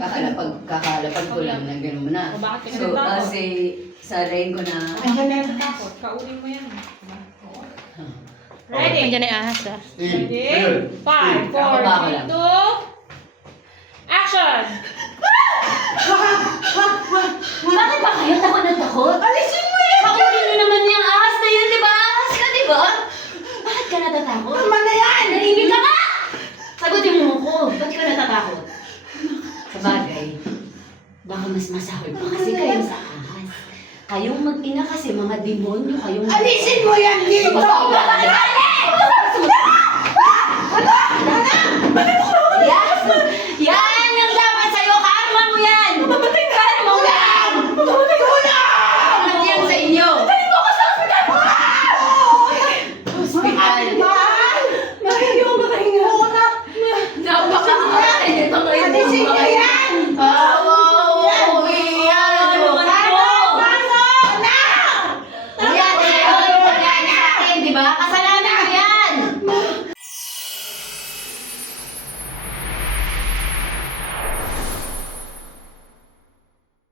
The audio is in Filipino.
Kakalapag ko lang na gano'n mo na. O bakit ka So, natatakot? kasi sa line ko na... Andiyan na yung takot. Kaunin mo yan. Ready? Nandiyan na yung ahas ah. Ready? Ayun. 5, 4, Baba ko lang. 3, 2, action! Bakit ba kayo takot na takot? Alisin mo yan! Kakulin mo naman yung ahas na yun, di ba? Ahas ka, di ba? Bakit ka natatakot? Tama na yan! Nahingin ka nga! Sagutin mo ko, ba't ka natatakot? Sabagay, baka mas masahol pa kasi kayo sa ahas. Kayong mag-ina kasi mga demonyo, kayong... Alisin mo yan dito! Bakit?